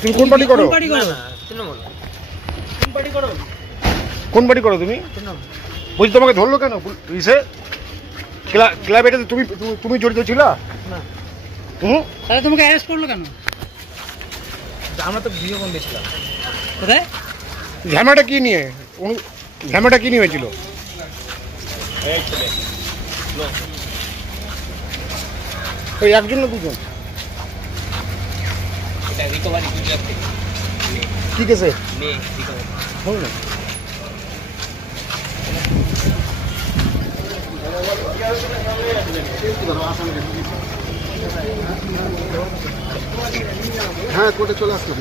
তুমি কোন পার্টি করো? কোন পার্টি করো তুমি? বলছি তোমাকে ধরলো কেন পুলিশে? ক্লাব এটাতে তুমি জড়িত ছিল? তাহলে তোমাকে অ্যারেস্ট করলো কেন? আমরা তো ভিডিও কোন দেখছিলাম। কোথায়? ঝামেলাটা কি নিয়ে? ঝামেলাটা কি নিয়ে হয়েছিল? ওই একজন না দুজন? কি কেসে? হ্যাঁ, কোর্টে চলে আসলাম।